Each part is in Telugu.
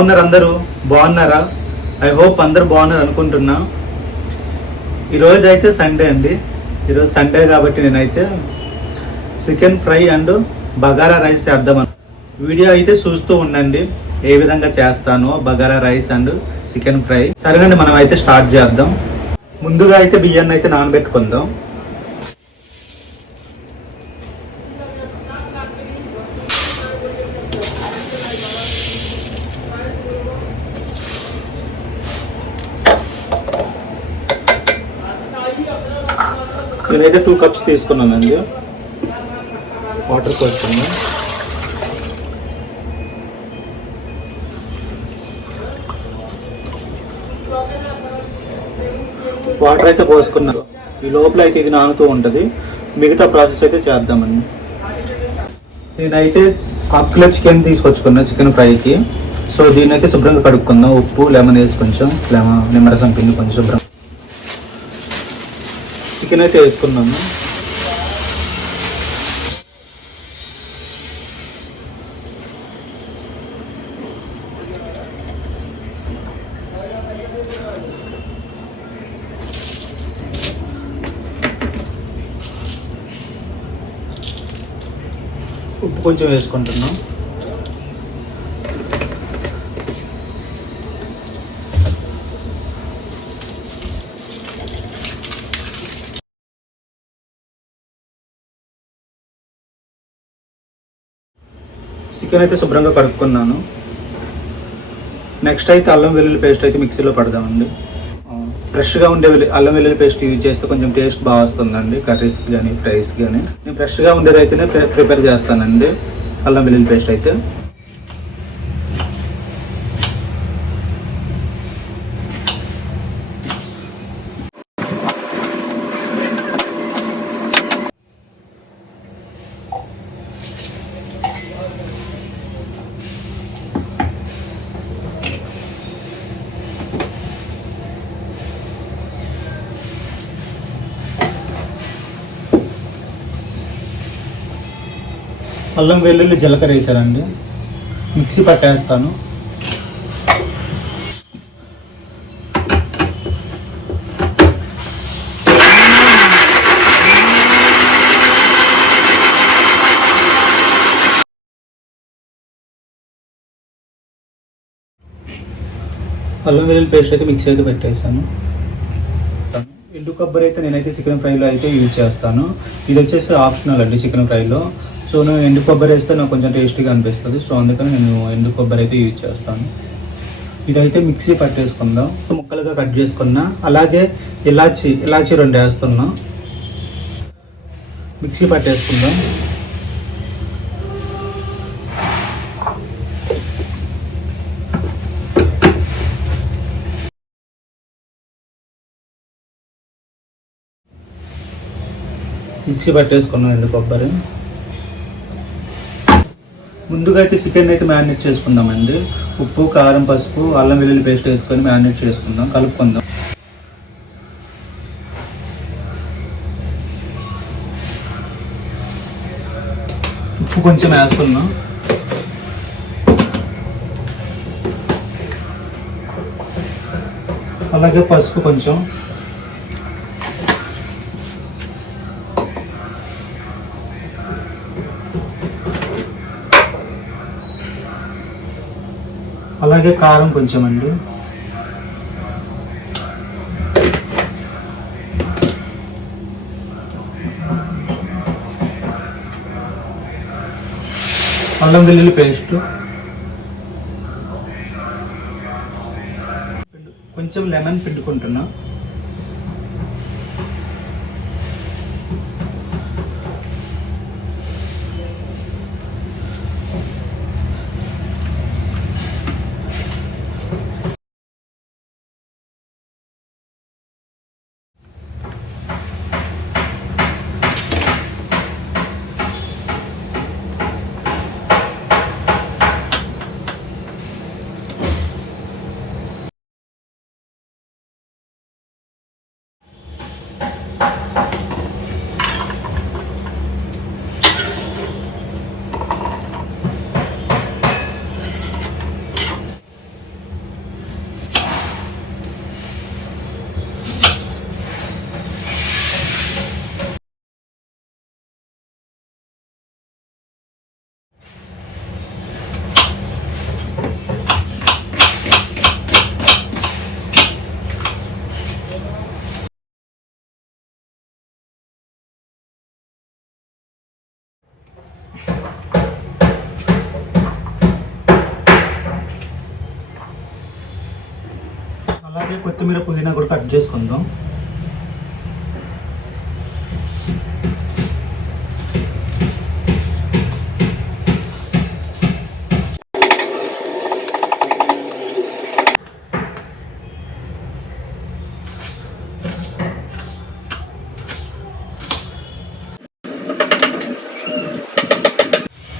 ఉన్నారు అందరూ? బాగున్నారా? ఐ హోప్ అందరూ బాగున్నారు అనుకుంటున్నా. ఈరోజు అయితే సండే అండి. ఈరోజు సండే కాబట్టి నేనైతే chicken fry and bagara rice చేద్దామని వీడియో అయితే చూస్తూ ఉండండి. ఏ విధంగా చేస్తానో bagara rice and chicken fry. సరేనండి, మనం అయితే స్టార్ట్ చేద్దాం. ముందుగా అయితే బియ్యాన్ని అయితే నానబెట్టుకుందాం. నేనైతే 2 కప్స్ తీసుకున్నానండి. వాటర్ పోసుకున్నాం. వాటర్ అయితే పోసుకున్నాను. ఈ లోపల అయితే ఇది నానుతూ ఉంటుంది. మిగతా ప్రాసెస్ అయితే చేద్దామండి. నేనైతే 1/2 కిలో చికెన్ తీసుకొచ్చుకున్నాను చికెన్ ఫ్రైకి. సో దీన్ని అయితే శుభ్రంగా కడుక్కుందాం. ఉప్పు, లెమన్ వేసి కొంచెం నిమ్మరసం పిండి కొంచెం శుభ్రం. చికెన్ అయితే వేసుకున్నాము. ఉప్పు కొంచెం వేసుకుంటున్నాం. చికెన్ అయితే శుభ్రంగా కడుక్కున్నాను. నెక్స్ట్ అయితే అల్లం వెల్లుల్లి పేస్ట్ అయితే మిక్సీలో పడదామండి. ఫ్రెష్గా ఉండే అల్లం వెల్లుల్లి పేస్ట్ యూజ్ చేస్తే కొంచెం టేస్ట్ బాగా వస్తుందండి. కర్రీస్కి కానీ ఫ్రైస్కి కానీ నేను ఫ్రెష్గా ఉండేది అయితేనే ప్రిపేర్ చేస్తానండి అల్లం వెల్లుల్లి పేస్ట్ అయితే. అల్లం వెల్లుల్లి జీలకర్ర వేసానండి. మిక్సీ పట్టేస్తాను. అల్లం వెల్లుల్లి పేస్ట్ అయితే మిక్సీ అయితే పెట్టేసాను. ఎండు కొబ్బరి అయితే నేనైతే చికెన్ ఫ్రైలో అయితే యూజ్ చేస్తాను. ఇది వచ్చేసి ఆప్షనల్ అండి చికెన్ ఫ్రైలో. సో నేను ఎండు కొబ్బరి వేస్తే నాకు కొంచెం టేస్టీగా అనిపిస్తుంది. సో అందుకని నేను ఎండు కొబ్బరి అయితే యూజ్ చేస్తాను. ఇదైతే మిక్సీ పట్టేసుకుందాం. ముక్కలుగా కట్ చేసుకున్నా. అలాగే ఇలాచి 2 వేస్తున్నా. మిక్సీ పట్టేసుకుందాం. మిక్సీ పట్టేసుకున్నాం ఎండు కొబ్బరి. ముందుగా అయితే చికెన్ అయితే మ్యారినేట్ చేసుకుందామండి. ఉప్పు, కారం, పసుపు, అల్లం వెల్లుల్లి పేస్ట్ వేసుకొని మ్యారినేట్ చేసుకుందాం. కలుపుకుందాం. ఉప్పు కొంచెం వేసుకున్నాం. అలాగే పసుపు కొంచెం. అలాగే కారం కొంచెం అండి. అల్లం వెల్లుల్లి పేస్ట్ కొంచెం లెమన్ పిండుకుంటున్నా. అలాగే కొత్తిమీర పుదీనా కూడా కట్ చేసుకుందాం.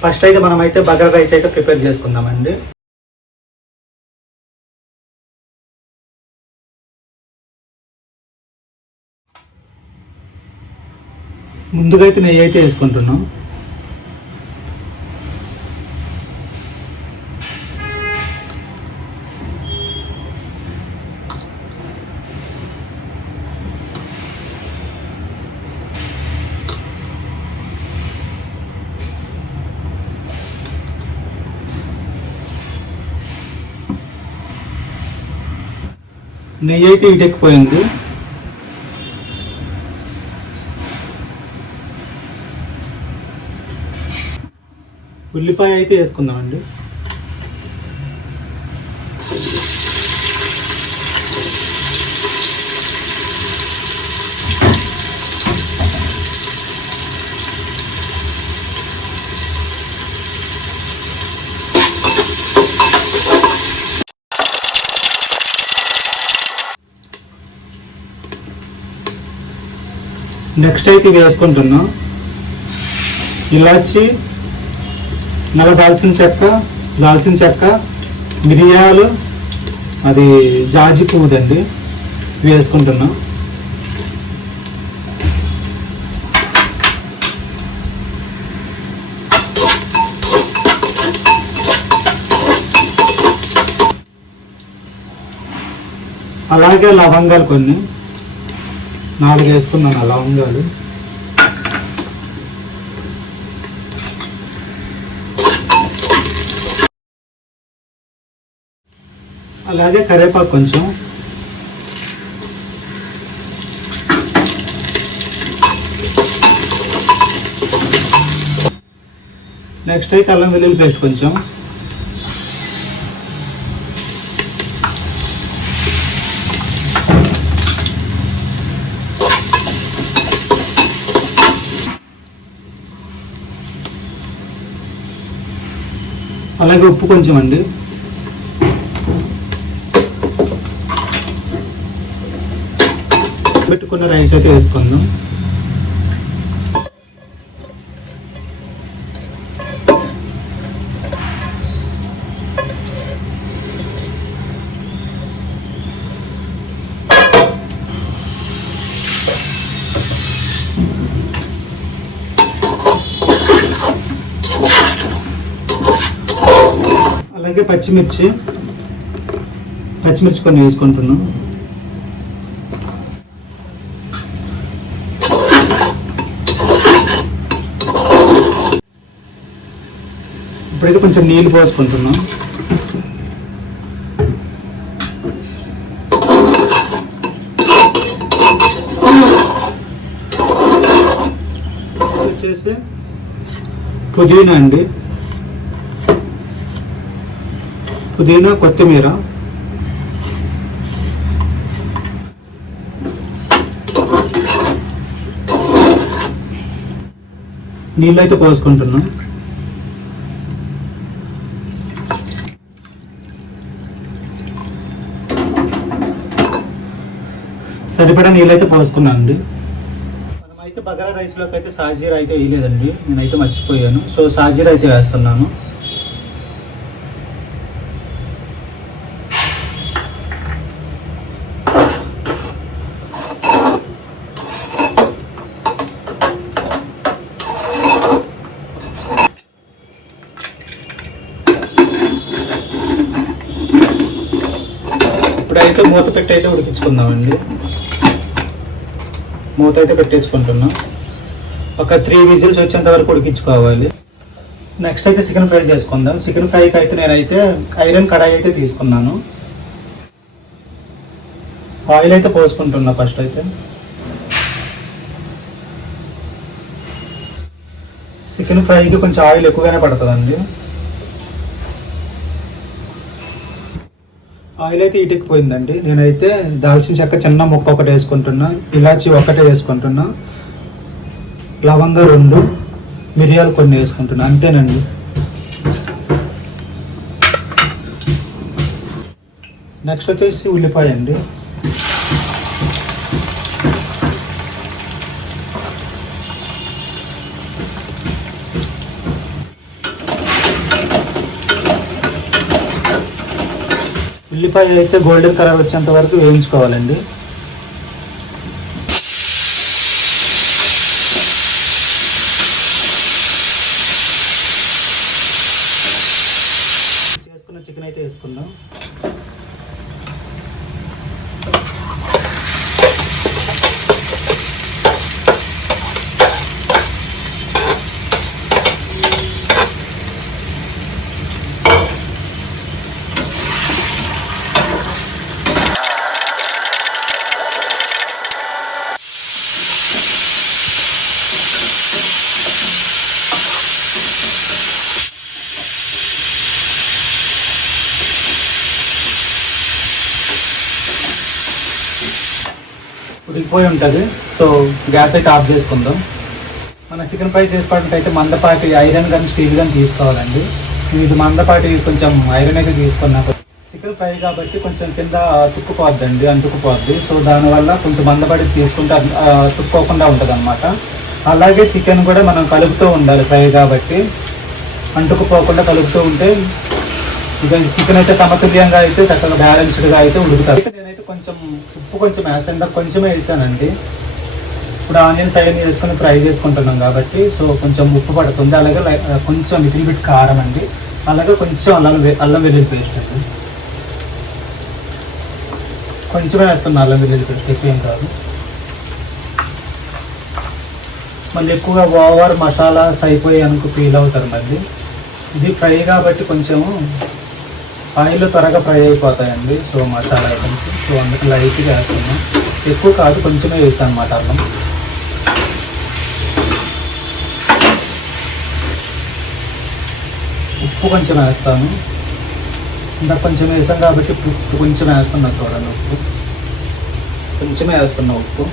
ఫస్ట్ అయితే మనమైతే బగారా రైస్ అయితే ప్రిపేర్ చేసుకుందామండి. ముందుగా అయితే నెయ్యి అయితే వేసుకుంటున్నాం. నెయ్యి అయితే ఇటెక్కిపోయింది. ఉల్లిపాయ అయితే వేసుకుందామండి. నెక్స్ట్ అయితే ఇవి వేసుకుంటున్నాం. ఇలాచి, నల్ల దాల్చిన చెక్క, మిరియాలు, అది జాజి పువ్వుదండి, ఇవి వేసుకుంటున్నాం. అలాగే లవంగాలు కొన్ని 4 వేసుకున్నాను లవంగాలు. అలాగే కరివేపాకు కొంచెం. నెక్స్ట్ అయితే అల్లం వెల్లుల్లి పేస్ట్ కొంచెం. అలాగే ఉప్పు కొంచెం అండి. పెట్టుకున్న రైస్ అయితే వేసుకుందాం. అలాగే పచ్చిమిర్చి కొన్ని వేసుకుంటున్నాం. ఇప్పుడైతే కొంచెం నీళ్ళు పోసుకుంటున్నాం. వచ్చేసి పుదీనా అండి, పుదీనా, కొత్తిమీర, నీళ్ళు అయితే పోసుకుంటున్నాం. సరిపడా నీళ్ళైతే పోసుకున్నాను అండి. మనమైతే బగారా రైస్లోకి అయితే సాజీరా అయితే వేయలేదండి, నేనైతే మర్చిపోయాను. సో సాజీరా అయితే వేస్తున్నాను. ఇప్పుడైతే మూత పెట్టి అయితే ఉడికించుకుందామండి. మూత అయితే పెట్టేసుకుంటున్నాం. ఒక 3 విజిల్స్ వచ్చేంత వరకు ఉడికించుకోవాలి. నెక్స్ట్ అయితే చికెన్ ఫ్రై చేసుకుందాం. చికెన్ ఫ్రైకి అయితే నేనైతే ఐరన్ కడాయి అయితే తీసుకున్నాను. ఆయిల్ అయితే పోసుకుంటున్నా. ఫస్ట్ అయితే చికెన్ ఫ్రైకి కొంచెం ఆయిల్ ఎక్కువగానే పడుతుందండి. ఆయిల్ అయితే ఇటుకుపోయిందండి. నేనైతే దాల్చిన చెక్క చిన్న ముక్క ఒకటి వేసుకుంటున్నా, ఇలాచి ఒకటే వేసుకుంటున్నా, లవంగా 2, మిరియాలు కొన్ని వేసుకుంటున్నా, అంతేనండి. నెక్స్ట్ వచ్చేసి ఉల్లిపాయ అండి. ఉల్లిపాయ అయితే గోల్డెన్ కలర్ వచ్చేంత వరకు వేయించుకోవాలండి. చేసుకున్న చికెన్ అయితే వేసుకుందాం. ఉడికిపోయి ఉంటుంది. సో గ్యాస్ అయితే ఆఫ్ చేసుకుందాం. మన చికెన్ ఫ్రై చేసుకోవడానికి అయితే మందపాటి ఐరన్ కానీ స్టీల్ కానీ తీసుకోవాలండి. ఇది మందపాటి కొంచెం ఐరన్ అయితే తీసుకున్నా. చికెన్ ఫ్రై కాబట్టి కొంచెం కింద తుక్కుపోద్దండి, అంటుకుపోద్ది. సో దానివల్ల కొంచెం మందపాటి తీసుకుంటే తుక్కోకుండా ఉంటుంది అనమాట. అలాగే చికెన్ కూడా మనం కలుపుతూ ఉండాలి. ఫ్రై కాబట్టి అంటుకుపోకుండా కలుపుతూ ఉంటే ఇక చికెన్ అయితే సమతుల్యంగా అయితే చక్కగా బ్యాలెన్స్డ్గా అయితే ఉడుకుతుంది. నేనైతే కొంచెం ఉప్పు కొంచెం వేస్తాను, కొంచెమే వేసానండి. ఇప్పుడు ఆనియన్స్ అవన్నీ వేసుకొని ఫ్రై చేసుకుంటున్నాం కాబట్టి సో కొంచెం ఉప్పు పడుతుంది. అలాగే కొంచెం లిటిల్ బిట్ కారం అండి. అలాగే కొంచెం అల్లం వెల్లుల్లి పేస్ట్ అండి. కొంచెమే వేస్తున్నాను అల్లం వెల్లుల్లి పేస్ట్, ఎక్కువ ఏం కాదు. మళ్ళీ ఎక్కువగా ఓవర్ మసాలాస్ అయిపోయి అనుకు ఫీల్ అవుతారు. మళ్ళీ ఇది ఫ్రై కాబట్టి కొంచెము ఆయిల్ త్వరగా ఫ్రై అయిపోతాయండి. సో మసాలా ఐటమ్స్, సో అందుకు లైట్గా వేస్తున్నాం. ఎక్కువ కాదు, కొంచెమే వేసాను అన్నమాట అల్లం. ఉప్పు కొంచెం వేస్తాను. ఇందాక కొంచెం వేసాం కాబట్టి ఉప్పు కొంచెం వేస్తున్నా. చూడండి, ఉప్పు కొంచెమే వేస్తున్నా. ఉప్పు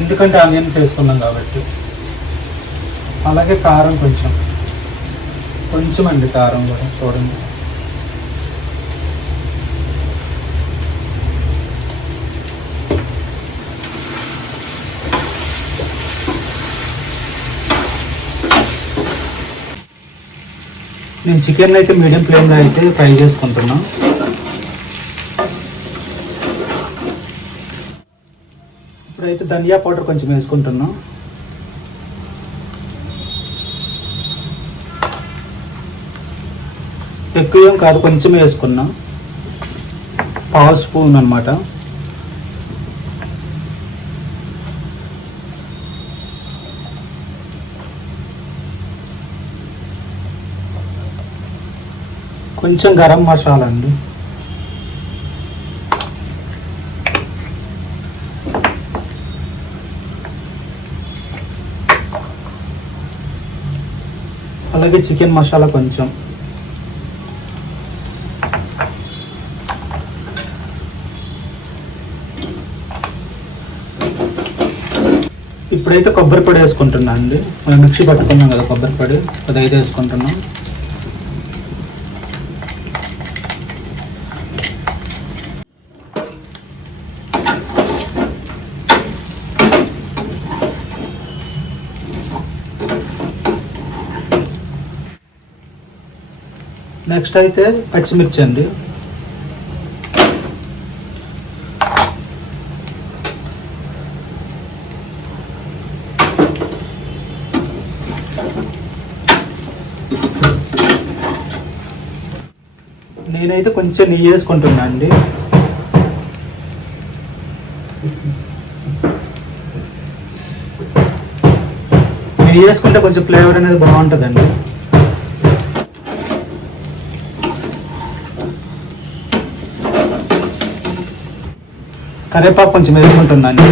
ఎందుకంటే ఆనియన్స్ వేసుకున్నాం కాబట్టి. అలాగే కారం కొంచెం అండి, కారం కూడా చూడండి. నేను చికెన్ అయితే మీడియం ఫ్లేమ్లో అయితే ఫ్రై చేసుకుంటున్నాను. ఇప్పుడైతే ధనియా పౌడర్ కొంచెం వేసుకుంటున్నాం. ఎక్కువ ఏం కాదు, కొంచెం వేసుకున్నాం. 1/2 స్పూన్ అన్నమాట. కొంచెం గరం మసాలా అండి. అలాగే చికెన్ మసాలా కొంచెం. ఇప్పుడైతే కొబ్బరి పొడి వేసుకుంటున్నా అండి. మనం మిక్సీ పట్టుకున్నాం కదా కొబ్బరి పొడి, అదైతే వేసుకుంటున్నాం. నెక్స్ట్ అయితే పచ్చిమిర్చి అండి. నేనైతే కొంచెం నెయ్యి వేసుకుంటున్నా అండి. నెయ్యి వేసుకుంటే కొంచెం ఫ్లేవర్ అనేది బాగుంటుందండి. కరివేపాకు కొంచెం వేసుకుంటున్నాను.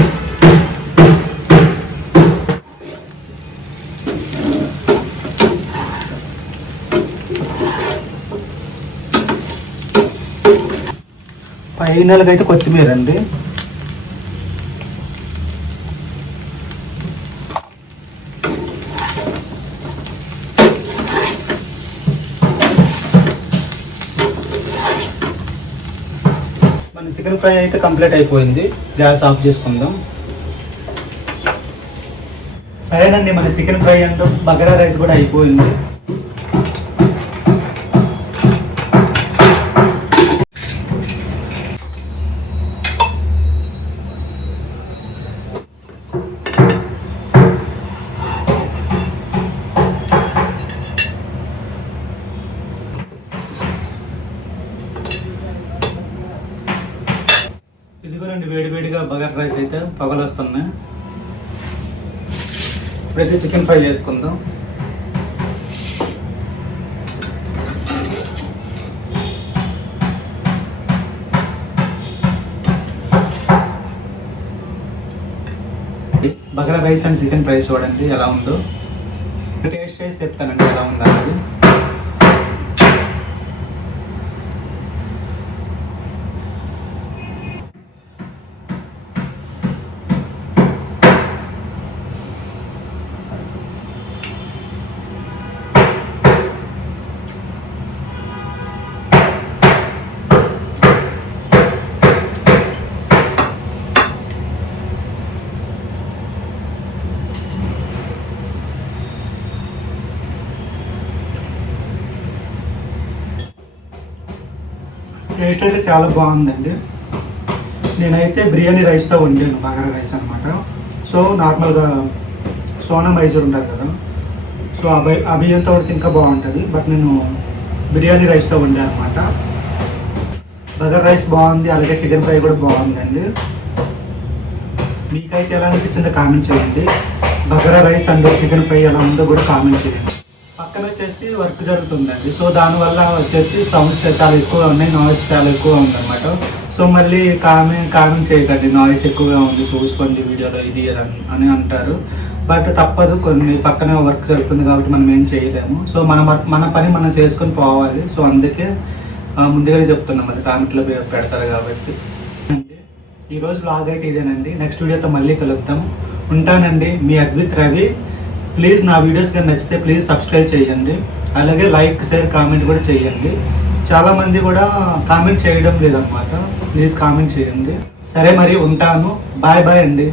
ఫైనల్గా అయితే కొత్తిమీర అండి. మన చికెన్ ఫ్రై అయితే కంప్లీట్ అయిపోయింది. గ్యాస్ ఆఫ్ చేసుకుందాం. సరేనండి, మన chicken fry and bagara rice కూడా అయిపోయింది. ఇదిగోనండి వేడివేడిగా బగారా రైస్ అయితే పొగలు వస్తున్నాయి. ఇప్పుడైతే చికెన్ ఫ్రై చేసుకుందాం. Bagara rice and chicken fry చూడండి ఎలా ఉందో. టేస్ట్ చేసి చెప్తానండి ఎలా ఉందో అనేది. టేస్ట్ అయితే చాలా బాగుందండి. నేనైతే బిర్యానీ రైస్తో వండాను బగారా రైస్ అనమాట. సో నార్మల్గా సోనా మైసూర్ ఉంటారు కదా, సో ఆ బియ్యంతో ఉడితే ఇంకా బాగుంటుంది. బట్ నేను బిర్యానీ రైస్తో వండాను అనమాట. బగారా రైస్ బాగుంది, అలాగే చికెన్ ఫ్రై కూడా బాగుందండి. మీకైతే ఎలా అనిపించిందో కామెంట్ చేయండి. Bagara rice and chicken fry ఎలా ఉందో కూడా కామెంట్ చేయండి. పక్కన వచ్చేసి వర్క్ జరుగుతుందండి. సో దానివల్ల వచ్చేసి సౌండ్స్ చాలా ఎక్కువగా ఉన్నాయి, నాయిస్ చాలా ఎక్కువ ఉందన్నమాట. సో మళ్ళీ కామెంట్ చేయకండి, నాయిస్ ఎక్కువగా ఉంది చూసుకోండి వీడియోలో ఇది అని అంటారు. బట్ తప్పదు, కొన్ని పక్కన వర్క్ జరుగుతుంది కాబట్టి మనం ఏం చేయలేము. సో మన పని మనం చేసుకొని పోవాలి. సో అందుకే ముందుగానే చెప్తున్నాం, అది కామెంట్లో పెడతారు కాబట్టి. ఈరోజు బ్లాగ్ అయితే ఇదేనండి. నెక్స్ట్ వీడియోతో మళ్ళీ కలుద్దాం. ఉంటానండి, మీ అద్విత్ రవి. ప్లీజ్ నా వీడియోస్ కానీ నచ్చితే ప్లీజ్ సబ్స్క్రైబ్ చేయండి. అలాగే లైక్, షేర్, కామెంట్ కూడా చేయండి. చాలామంది కూడా కామెంట్ చేయడం లేదన్నమాట. ప్లీజ్ కామెంట్ చేయండి. సరే మరి ఉంటాను. బాయ్ బాయ్ అండి.